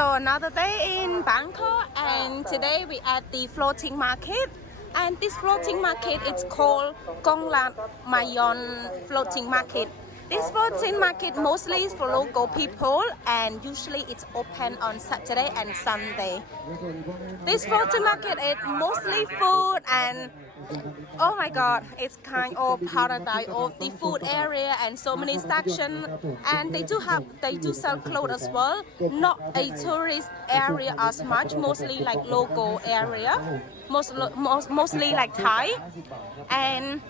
So another day in Bangkok, and today we at the floating market. And this floating market is called Khlong Lat Mayom floating market. This floating market mostly is for local people, and usually it's open on Saturday and Sunday. This floating market is mostly food, and oh my god, it's kind of paradise of the food area and so many sections. And they do sell clothes as well. Not a tourist area as much, mostly like local area, mostly like Thai. And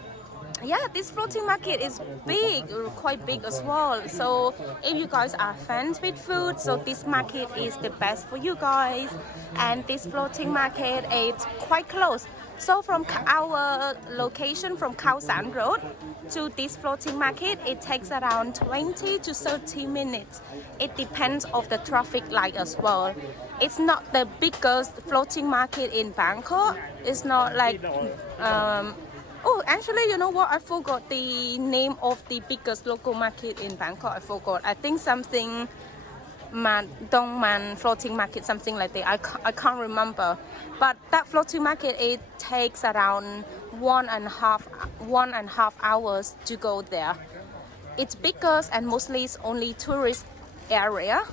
yeah, this floating market is big, quite big as well. So if you guys are fans with food, so this market is the best for you guys. And this floating market is quite close. So from our location from Khao San Road to this floating market, it takes around 20 to 30 minutes. It depends of the traffic light as well. It's not the biggest floating market in Bangkok. It's not like oh, actually, you know what? I forgot the name of the biggest local market in Bangkok. I forgot. I think something Dong Man floating market, something like that. I can't remember. But that floating market, it takes around one and a half hours to go there. It's bigger and mostly it's only tourist area.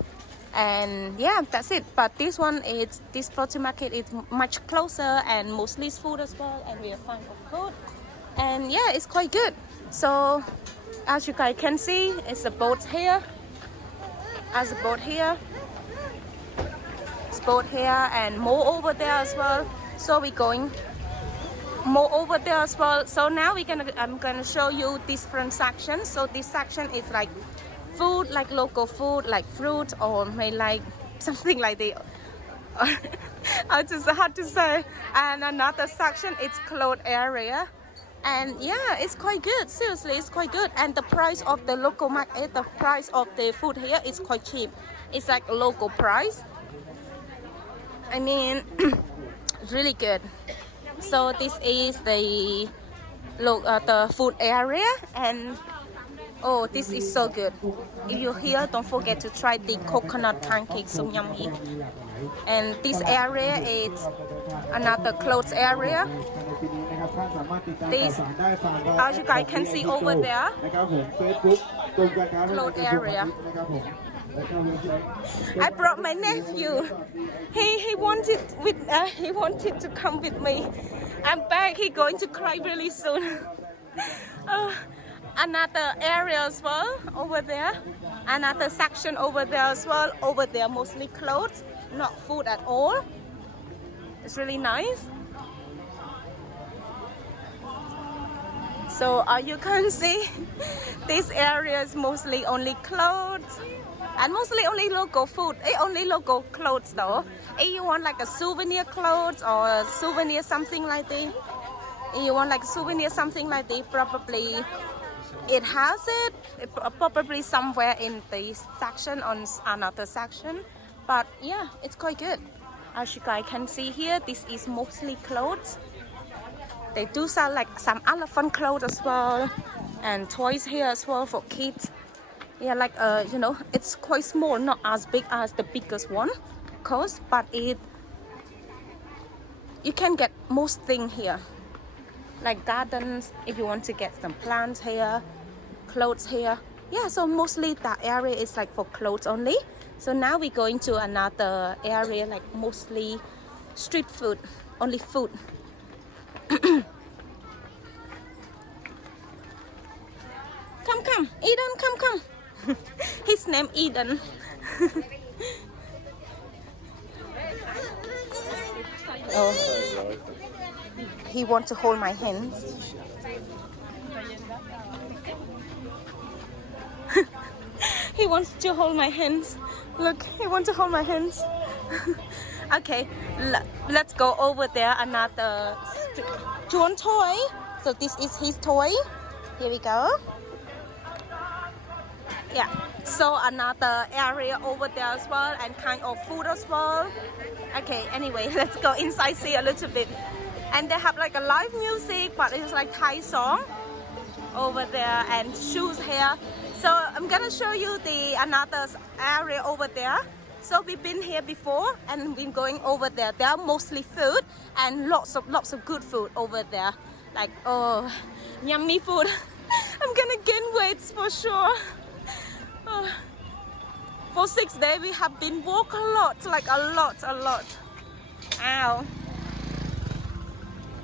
And yeah, that's it. But this floating market is much closer and mostly it's food as well. And we are fine of food. And yeah, it's quite good. So as you guys can see, it's a boat here. It's boat here and more over there as well. So we're going more over there as well. So now I'm gonna show you different sections. So this section is like food, like local food, like fruit, or maybe like something like that. I just had to say. And another section is clothes area. And yeah, it's quite good. Seriously, it's quite good. And the price of the local market, the price of the food here is quite cheap. It's like a local price. I mean, it's really good. So this is the food area, and oh, this is so good. If you're here, don't forget to try the coconut pancakes, so yummy. And this area is another clothes area. This, as you guys can see over there, clothes area. I brought my nephew. He wanted to come with me. I'm back. He's going to cry really soon. Another area as well over there. Another section over there as well. Over there mostly clothes, not food at all. It's really nice. So you can see this area is mostly only clothes and mostly only local food. Only local clothes though. If you want like a souvenir clothes or a souvenir something like that, probably it has it probably somewhere in the section on another section. But yeah, it's quite good. As you guys can see here, this is mostly clothes. They do sell like some elephant clothes as well, and toys here as well for kids. Yeah, like you know, it's quite small, not as big as the biggest one, of course, but you can get most things here, like gardens if you want to get some plants here, clothes here. Yeah, so mostly that area is like for clothes only. So now we're going to another area, like mostly street food, only food. Come, Eden, come. His name Eden. Oh, he wants to hold my hands. He wants to hold my hands. Look, he wants to hold my hands. Okay, let's go over there. Another John toy. So this is his toy. Here we go. Yeah, so another area over there as well, and kind of food as well. Okay, anyway, let's go inside, see a little bit. And they have like a live music, but it's like Thai song over there, and shoes here. So I'm gonna show you the another area over there. So we've been here before and been going over there. There are mostly food and lots of good food over there. Like, oh, yummy food. I'm gonna gain weight for sure. Oh. For 6 days we have been walk a lot, like a lot. Ow.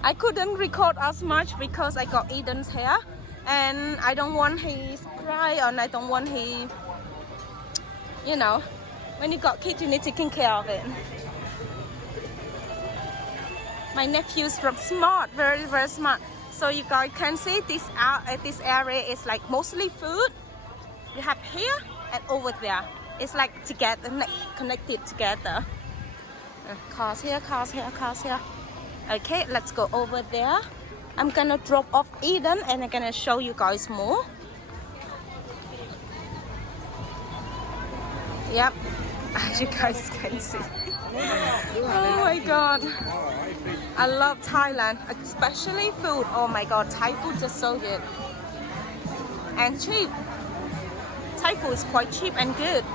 I couldn't record as much because I got Eden's hair and I don't want he cry and I don't want he, you know, when you got kids you need taking care of it. My nephew's from smart, very smart. So you guys can see this area is like mostly food. You have here and over there. It's like together, connected together. Cars here. Okay, let's go over there. I'm gonna drop off Eden and I'm gonna show you guys more. Yep, as you guys can see. Oh my god. I love Thailand, especially food. Oh my god, Thai food is so good. And cheap. Thai food is quite cheap and good.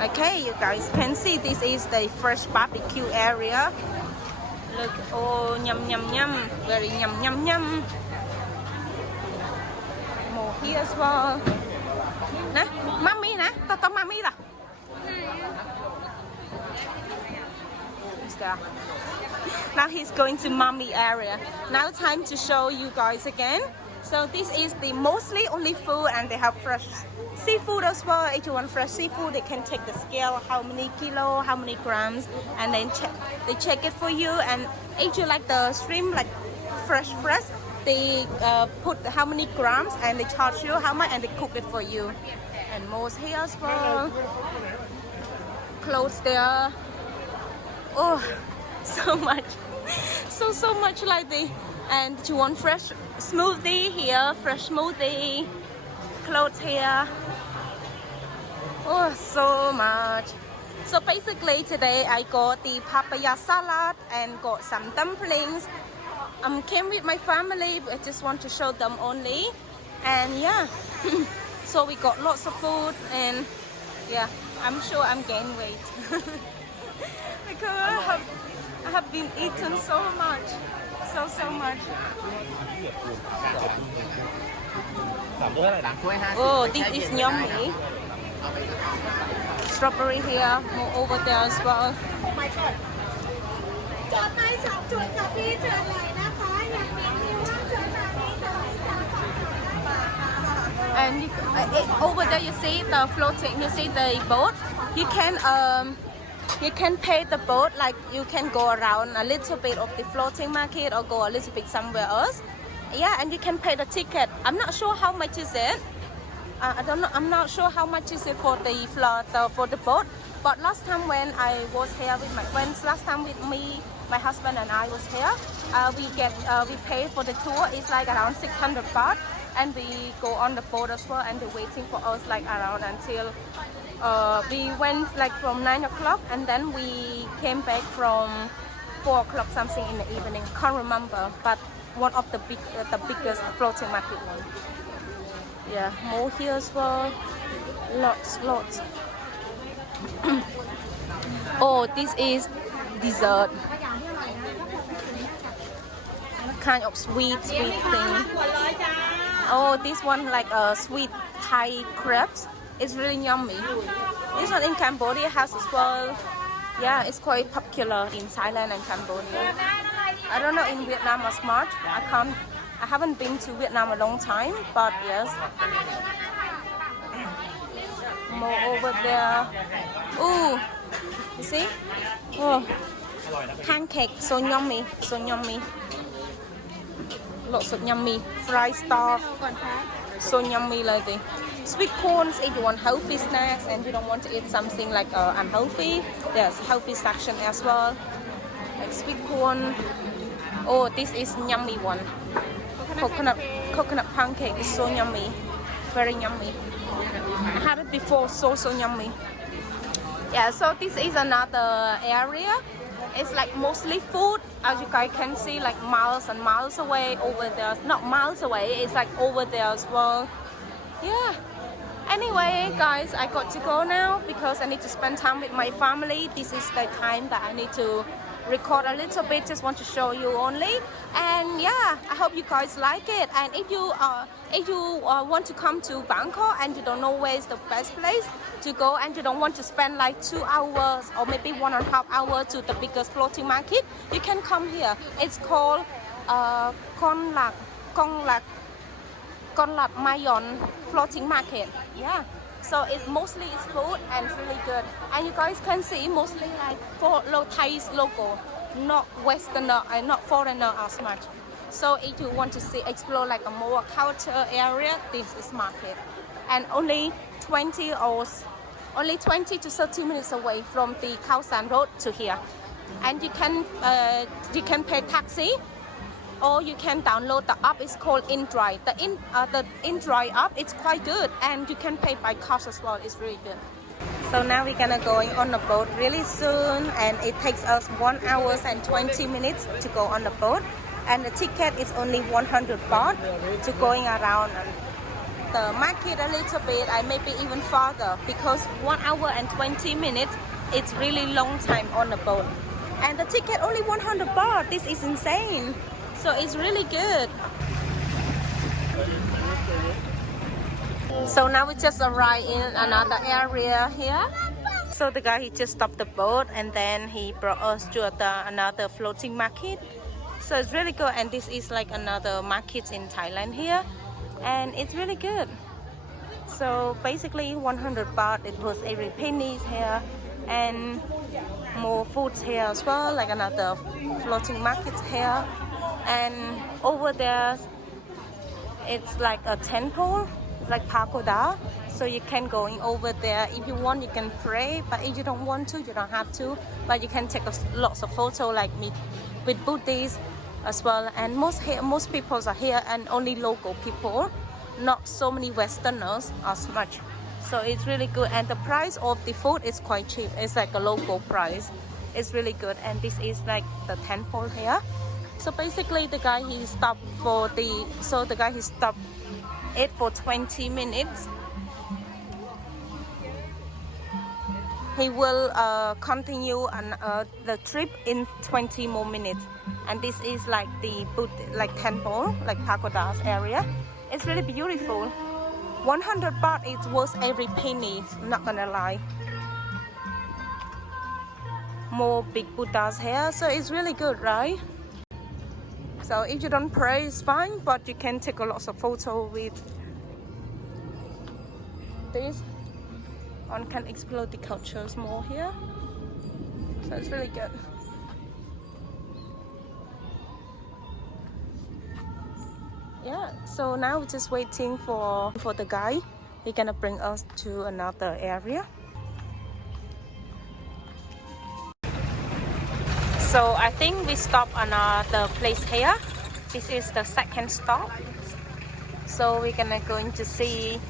Okay, you guys can see this is the fresh barbecue area. Look, oh, yum. Very yum. More here as well. Nè, mommy nè, tao mommy là. Now he's going to mommy area. Now time to show you guys again. So this is the mostly only food and they have fresh seafood as well. If you want fresh seafood, they can take the scale, how many kilo, how many grams, and then they check it for you. And if you like the shrimp, like fresh, they put how many grams and they charge you how much and they cook it for you. And more here as well. Clothes there. Oh, so much. So much like the. And you want fresh smoothie here, fresh smoothie, clothes here. Oh, so much. So basically today I got the papaya salad and got some dumplings. Came with my family, but I just want to show them only. And yeah, so we got lots of food and yeah, I'm sure I'm gaining weight. Because I have been eating so much. So much. Oh, this is yummy. Strawberry here, more over there as well. And over there you see the floating, you see the boat. You can pay the boat, like you can go around a little bit of the floating market or go a little bit somewhere else. Yeah, and you can pay the ticket. I'm not sure how much is it. I don't know. I'm not sure how much is it for the boat. But last time when I was here with my friends, last time with me, my husband and I was here, we pay for the tour. It's like around 600 baht, and we go on the boat as well, and they're waiting for us like around until. We went like from 9 o'clock and then we came back from 4 o'clock something in the evening. Can't remember, but one of the biggest floating market one. Yeah, more here as well. Lots. Oh, this is dessert. Kind of sweet thing. Oh, this one like a sweet Thai crepes. It's really yummy. This one in Cambodia has as well. Yeah, it's quite popular in Thailand and Cambodia. I don't know in Vietnam as much. I haven't been to Vietnam a long time, but yes. More over there. Ooh, you see? Oh, pancake, so yummy. Lots of yummy fried stuff. So yummy like this. Sweet corns if you want healthy snacks and you don't want to eat something like unhealthy. There's healthy section as well. Like sweet corn. Oh, this is yummy one. Coconut pancake is so yummy. Very yummy. I had it before, so yummy. Yeah, so this is another area. It's like mostly food, as you guys can see, like miles and miles away over there. Not miles away, it's like over there as well. Yeah. anyway, guys, I got to go now because I need to spend time with my family. This is the time that I need to record a little bit. Just want to show you only. And yeah, I hope you guys like it. And if you want to come to Bangkok and you don't know where is the best place to go and you don't want to spend like 2 hours or maybe 1.5 hours to the biggest floating market, you can come here. It's called Khlong Lat Mayom floating market. Yeah, so it mostly is food and it's really good. And you guys can see mostly like for Thai local, not Westerner and not foreigner as much. So if you want to see explore like a more culture area, this is market. And only 20 to 30 minutes away from the Khao San Road to here. And you can pay taxi, or you can download the app. It's called InDrive. The InDrive app, it's quite good, and you can pay by cash as well. It's really good. So now we're gonna going on the boat really soon, and it takes us 1 hour and 20 minutes to go on the boat, and the ticket is only 100 baht to going around the market a little bit, and maybe even farther, because 1 hour and 20 minutes, it's really long time on the boat, and the ticket only 100 baht. This is insane. So it's really good. So now we just arrived in another area here. So the guy, he just stopped the boat and then he brought us to another floating market. So it's really good, and this is like another market in Thailand here, and it's really good. So basically 100 baht, it was every pennies here, and more foods here as well, like another floating market here. And over there, it's like a temple, like pagoda. So you can go over there. If you want, you can pray. But if you don't want to, you don't have to. But you can take lots of photos, like me, with Buddhists as well. And most people are here, and only local people, not so many Westerners as much. So it's really good. And the price of the food is quite cheap. It's like a local price. It's really good. And this is like the temple here. So basically the guy, he stopped it for 20 minutes. He will continue the trip in 20 more minutes. And this is like the temple, like pagodas area. It's really beautiful. 100 baht is worth every penny, I'm not gonna lie. More big Buddhas here, so it's really good, right? So if you don't pray, it's fine, but you can take a lot of photos with this. One can explore the cultures more here. So it's really good. Yeah, so now we're just waiting for the guy. He's gonna bring us to another area. So I think we stop another place here. This is the second stop. So we're gonna going to see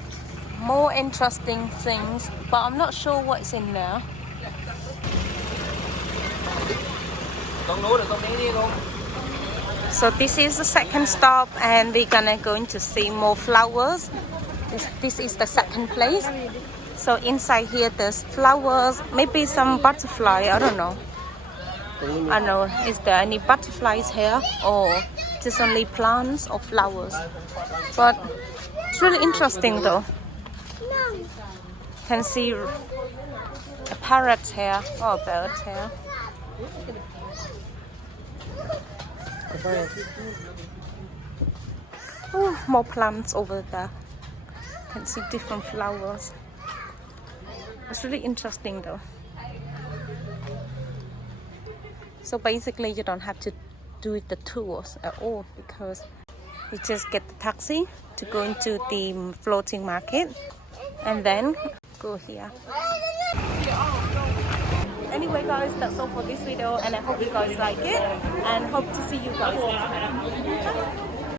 more interesting things, but I'm not sure what's in there. So this is the second stop, and we're gonna going to see more flowers. This is the second place. So inside here there's flowers, maybe some butterfly, I don't know. I don't know, is there any butterflies here or just only plants or flowers? But it's really interesting though. Can see a parrot here or a bird here. Oh, more plants over there. Can see different flowers. It's really interesting though. So basically you don't have to do the tours at all, because you just get the taxi to go into the floating market and then go here. Anyway guys, that's all for this video, and I hope you guys like it, and hope to see you guys next time.